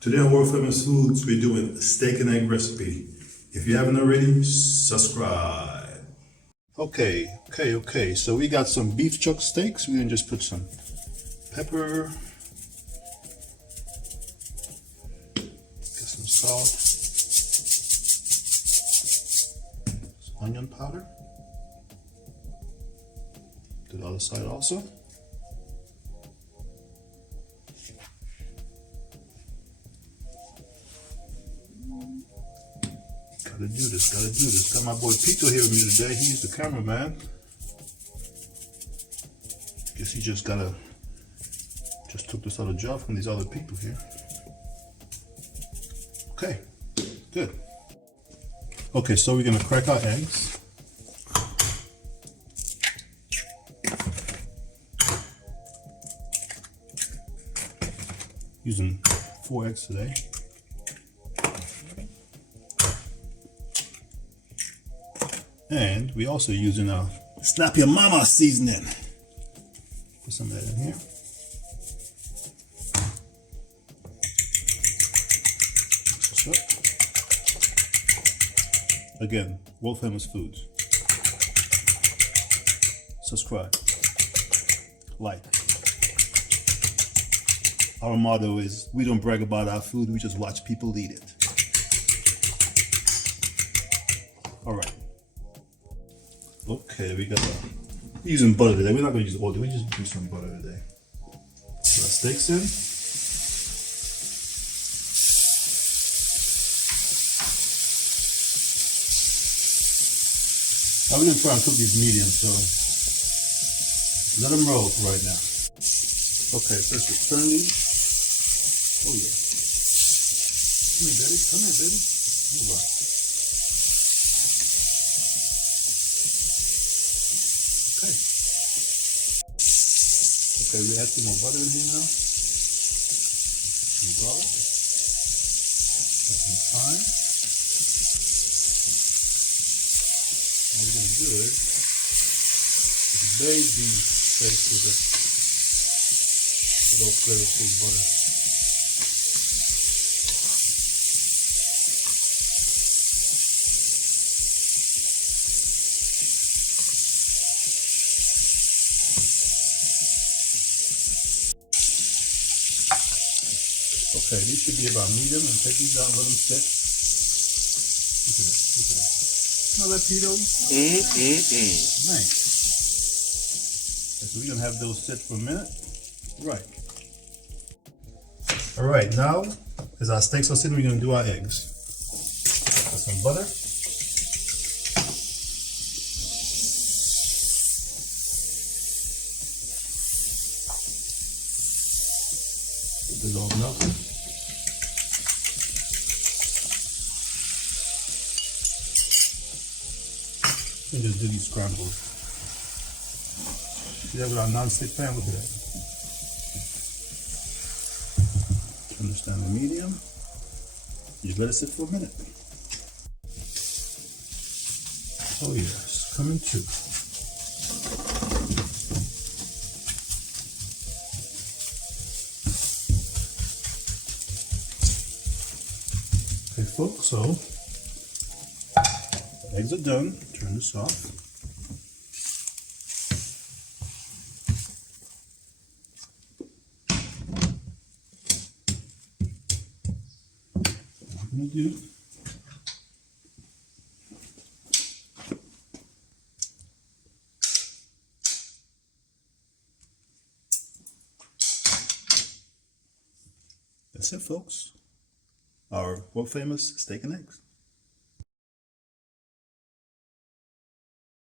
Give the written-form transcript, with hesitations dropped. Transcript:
Today on World Famous Foods, we're doing a steak and egg recipe. If you haven't already, subscribe. Okay. So we got some beef chuck steaks. We're gonna just put some pepper, get some salt, some onion powder. Do the other side also. Gotta do this. Got my boy Pito here with me today. He's the cameraman. Guess he just took this other job from these other people here. Okay, good. Okay, so we're gonna crack our eggs. Using 4 eggs today. And we also using our Snap Your Mama seasoning. Put some of that in here. Mix this up. Again, World Famous Foods. Subscribe. Like. Our motto is, we don't brag about our food, we just watch people eat it. Alright. Okay, we're using butter today. We're not going to use oil, we just do some butter today. Put our steaks in. Now we're going to try and cook these medium, so let them roll right now. Okay, so let's just turn these. Oh yeah. Come here, baby. All right. Okay, we add some more butter in here now. Some garlic. And some thyme. What we're going to do is bathe these steaks with a little flavorful butter. Okay, these should be about medium, and take these out and let them sit. Look at that. Smell that, Pito? Nice. Okay, so we're going to have those sit for a minute. Right. Alright, now, as our steaks are sitting, we're going to do our eggs. Got some butter. Put this all melted. And just do these scrambled. See that with our non-stick pan? Look at that. Understand the medium. Just let it sit for a minute. Oh yes, coming too. Okay folks, so the eggs are done. Turn this off. What I'm going to do that's it folks. Our world famous steak and eggs.